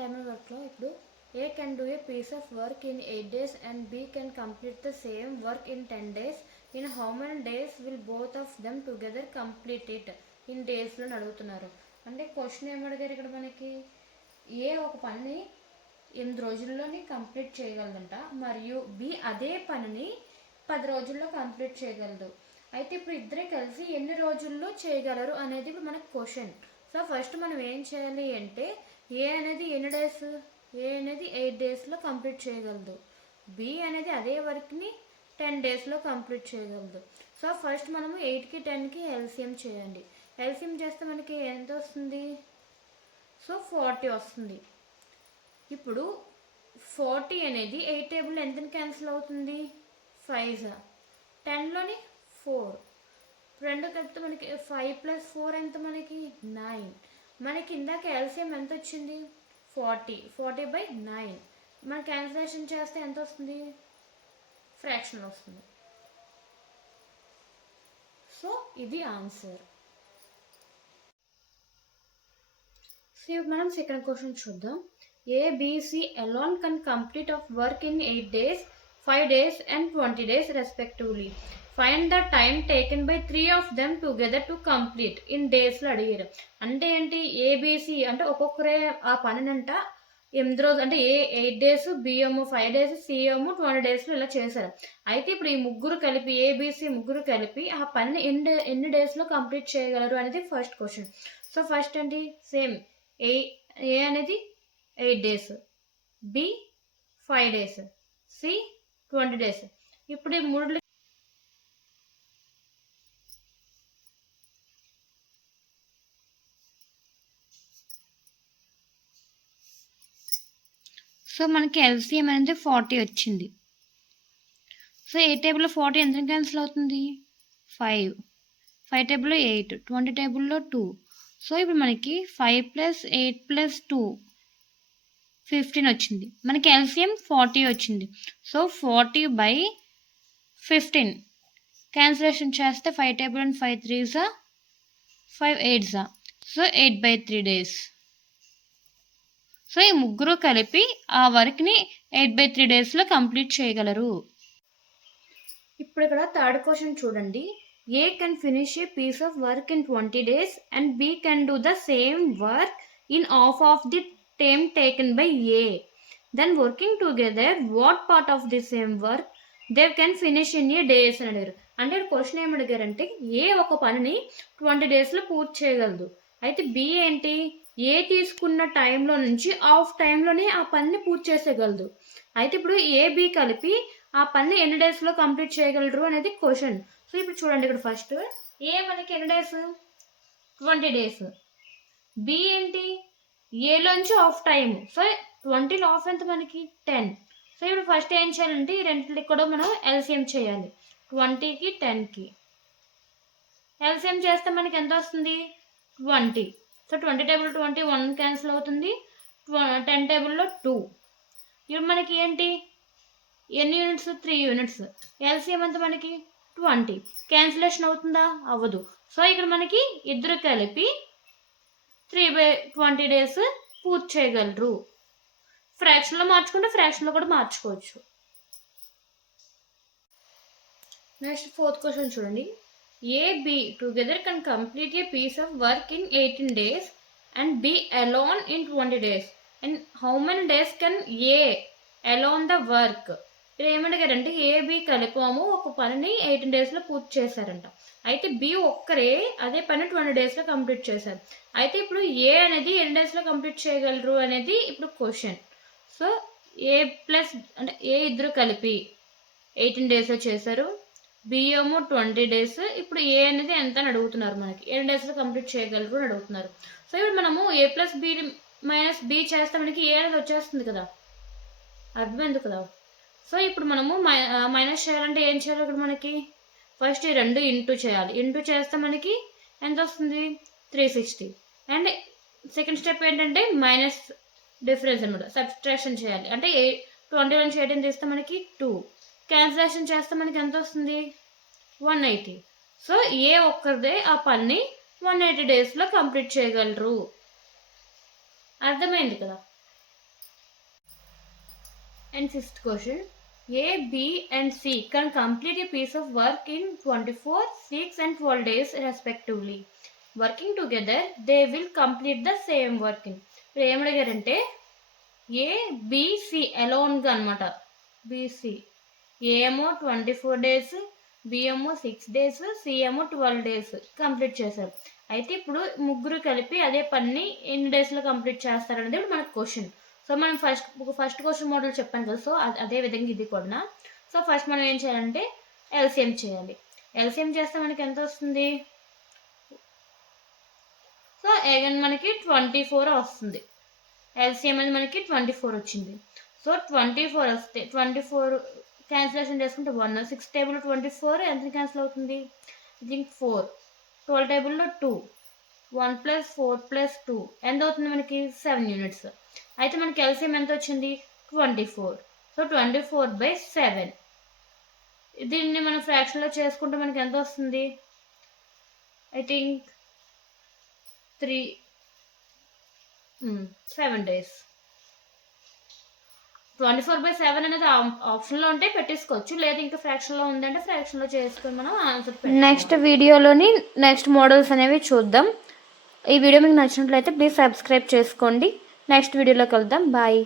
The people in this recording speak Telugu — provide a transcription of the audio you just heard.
టైమర్ వర్క్లో ఇప్పుడు A can do a piece of work in 8 days and B can complete the same work in 10 days. In how many days will both of them together complete it? In days లో అడుగుతున్నారు. అంటే క్వశ్చన్ ఏమడిగారు ఇక్కడ మనకి, ఏ ఒక పని 8 రోజుల్లోని కంప్లీట్ చేయగలదంట, మరియు బి అదే పనిని 10 రోజుల్లో కంప్లీట్ చేయగలదు. అయితే ఇప్పుడు ఇద్దరే కలిసి ఎన్ని రోజుల్లో చేయగలరు అనేది ఇప్పుడు మనకి క్వశ్చన్. సో ఫస్ట్ మనం ఏం చేయాలి అంటే, ఏ అనేది ఎన్ని డేస్, ఏ అనేది 8 డేస్లో కంప్లీట్ చేయగలదు, బి అనేది అదే వర్క్ని 10 డేస్లో కంప్లీట్ చేయగలదు. సో ఫస్ట్ మనము 8కి 10కి ఎల్సిఎం చేయండి. ఎల్సిఎం చేస్తే మనకి ఎంత వస్తుంది, సో 40 వస్తుంది. ఇప్పుడు 40 అనేది 8 టేబుల్లో ఎంతని క్యాన్సిల్ అవుతుంది, 5 10లోని 4, రెండు కలిపితే మనకి 5 + 4 ఎంత మనకి 9. మనకి ఇందాక ఎల్సిఎం ఎంత వచ్చింది 40/9. మన క్యాన్సిలేషన్ చేస్తే ఎంత వస్తుంది, ఫ్రాక్షన్ వస్తుంది. సో ఇది ఆన్సర్. సో మనం సెకండ్ క్వశ్చన్ చూద్దాం. ABC alone can complete of work in 8 days, 5 days and 20 days respectively. Find the time taken by 3 of them together to complete in days లో అడిగారు. అంటే ఏంటి, ABC అంటే ఒక్కొక్కరే ఆ పనినంట 8 రోజులు, అంటే ఏ 8 డేస్, B ఏమో 5 డేస్, C ఏమో 20 డేస్లో ఇలా చేశారు. అయితే ఇప్పుడు ఈ ముగ్గురు కలిపి, ABC ముగ్గురు కలిపి ఆ పని ఎన్ని డేస్లో కంప్లీట్ చేయగలరు అనేది ఫస్ట్ క్వశ్చన్. సో ఫస్ట్ ఏంటి, సేమ్ ఏ అనేది 8 days, B 5 days, C 20 days. ఇప్పుడు ఈ మూడు సో మనకి ఎల్సిఎం అనేది 40 వచ్చింది. సో ఏ టేబుల్లో 40 ఎంత క్యాన్సిల్ అవుతుంది, 5 టేబుల్లో 8, 20 టేబుల్లో 2. సో ఇప్పుడు మనకి 5 + 8 + 2 15 వచ్చింది. మనకి ఎల్సిఎం 40 వచ్చింది. సో 40/15 క్యాన్సిలేషన్ చేస్తే 5 table and 5 3s 5 8s, so 8/3 days. So ఈ ముగ్గురు కలిపి ఆ వర్క్ని 8/3 డేస్లో కంప్లీట్ చేయగలరు. ఇప్పుడు ఇక్కడ థర్డ్ క్వశ్చన్ చూడండి. A can finish a piece of work in 20 days and B can do the same work in half of the time taken by A. Then working together what part of the same work they can finish in a days అని అడిగారు. అంటే క్వశ్చన్ ఏమి అడిగారంటే, ఏ ఒక పనిని 20 డేస్లో పూర్తి చేయగలదు. అయితే బి ఏంటి, ఏ తీసుకున్న టైంలో నుంచి హాఫ్ టైంలోనే ఆ పనిని పూర్తి చేసేయగలదు. అయితే ఇప్పుడు ఏబి కలిపి ఆ పనిని ఎన్ని డేస్లో కంప్లీట్ చేయగలరు అనేది క్వశ్చన్. సో ఇప్పుడు చూడండి, ఇక్కడ ఫస్ట్ ఏ మనకి ఎన్ని డేస్, 20 డేస్. బి ఏంటి, ఏలోంచి హాఫ్ టైం, సో 20లో హాఫ్ ఎంత మనకి 10. సో ఇప్పుడు ఫస్ట్ ఏం చేయాలంటే ఈ రెండింటికి కూడా మనం ఎల్సిఎం చేయాలి. 20కి 10కి ఎల్సిఎం చేస్తే మనకి ఎంత వస్తుంది, 20. సో 20 టేబుల్ 20 1 క్యాన్సిల్ అవుతుంది, 10 టేబుల్లో 2. ఇప్పుడు మనకి ఏంటి, ఎన్ని యూనిట్స్, 3 యూనిట్స్. ఎల్సిఎం అంతా మనకి 20. క్యాన్సిలేషన్ అవుతుందా, అవ్వదు. సో ఇక్కడ మనకి ఇద్దరు కలిపి 3/20 డేస్ పూర్తి చేయగలరు. ఫ్రాక్షన్లో మార్చుకుంటే ఫ్రాక్షన్లో కూడా మార్చుకోవచ్చు. నెక్స్ట్ ఫోర్త్ క్వశ్చన్ చూడండి. A, B together can complete a piece of work in 18 days and B alone in 20 days. And how many days can A alone the work? ఇక్కడ ఏమడిగారంటే, AB కలిపాము ఒక పనిని 18 డేస్లో పూర్తి చేశారంట. అయితే B ఒక్కరే అదే పని 20 డేస్లో కంప్లీట్ చేశారు. అయితే ఇప్పుడు ఏ అనేది ఎన్ని డేస్లో కంప్లీట్ చేయగలరు అనేది ఇప్పుడు క్వశ్చన్. సో అంటే ఏ ఇద్దరు కలిపి 18 డేస్లో చేశారు, బి ఏమో 20 డేస్. ఇప్పుడు ఏ అనేది ఎంత అని అడుగుతున్నారు, మనకి ఎన్ని డేస్లో కంప్లీట్ చేయగలరు అని అడుగుతున్నారు. సో ఇప్పుడు మనము A + B - B చేస్తే మనకి ఏ అనేది వచ్చేస్తుంది కదా, అర్థమైంది కదా. సో ఇప్పుడు మనము మైనస్ చేయాలంటే ఏం చేయాలి, ఇక్కడ మనకి ఫస్ట్ ఈ 2 ఇంటూ చేయాలి. ఇంటూ చేస్తే మనకి ఎంత వస్తుంది, 360. అండ్ సెకండ్ స్టెప్ ఏంటంటే మైనస్ డిఫరెన్స్ అనమాట, సబ్ట్రాక్షన్ చేయాలి. అంటే 20 నుంచి 18 తీస్తే మనకి 2. క్యాన్సిలేషన్ చేస్తే మనకి ఎంత వస్తుంది, 180. సో ఏ ఒక్కరిదే ఆ పని 180 డేస్లో కంప్లీట్ చేయగలరు. అర్థమైంది కదా. And fifth question, A, B and C can complete a piece of work in 24, 6 and 12 days respectively. Working together, they will complete the same work in. ఇప్పుడు ఏమడిగారంటే ఏ బిసి అలోన్గా అనమాట. బిసి ఏ ఏమో 24 days, బి ఏమో 6 days, సి ఏమో 12 days కంప్లీట్ చేశారు. అయితే ఇప్పుడు ముగ్గురు కలిపి అదే పని ఎన్ని డేస్లో కంప్లీట్ చేస్తారనేది ఇప్పుడు మనకు క్వశ్చన్. సో మనం ఫస్ట్ క్వశ్చన్ మోడల్ చెప్పాను కదా, సో అదే విధంగా ఇది కూడా. సో ఫస్ట్ మనం ఏం చేయాలంటే ఎల్సిఎం చేయాలి. ఎల్సిఎం చేస్తే మనకి ఎంత వస్తుంది? సో అగైన్ మనకి 24 వస్తుంది. ఎల్సిఎం అనేది మనకి 24 వచ్చింది. సో 24 వస్తే 24 క్యాన్సిలేషన్ చేసుకుంటే 1, 6 టేబుల్ 24 ఎంత క్యాన్సిల్ అవుతుంది? I think 4. 12 టేబుల్లో 2, 1 + 4 + 2 ఎంత అవుతుంది మనకి? 7 units. అయితే మనకి ఎల్సిఎం ఎంత వచ్చింది? 24. సో 24/7. దీన్ని మనం ఫ్రాక్షన్లో చేసుకుంటే మనకి ఎంత వస్తుంది? I think 7 days. 24/7 అనేది ఆప్షన్లో ఉంటే పెట్టేసుకోవచ్చు, లేదా ఇంకా ఫ్రాక్షన్లో ఉందంటే ఫ్రాక్షన్లో చేసుకొని మనం ఆన్సర్. నెక్స్ట్ వీడియోలోని నెక్స్ట్ మోడల్స్ అనేవి చూద్దాం. ఈ వీడియో మీకు నచ్చినట్లయితే ప్లీజ్ సబ్స్క్రైబ్ చేసుకోండి. నెక్స్ట్ వీడియోలో కలుద్దాం. బాయ్.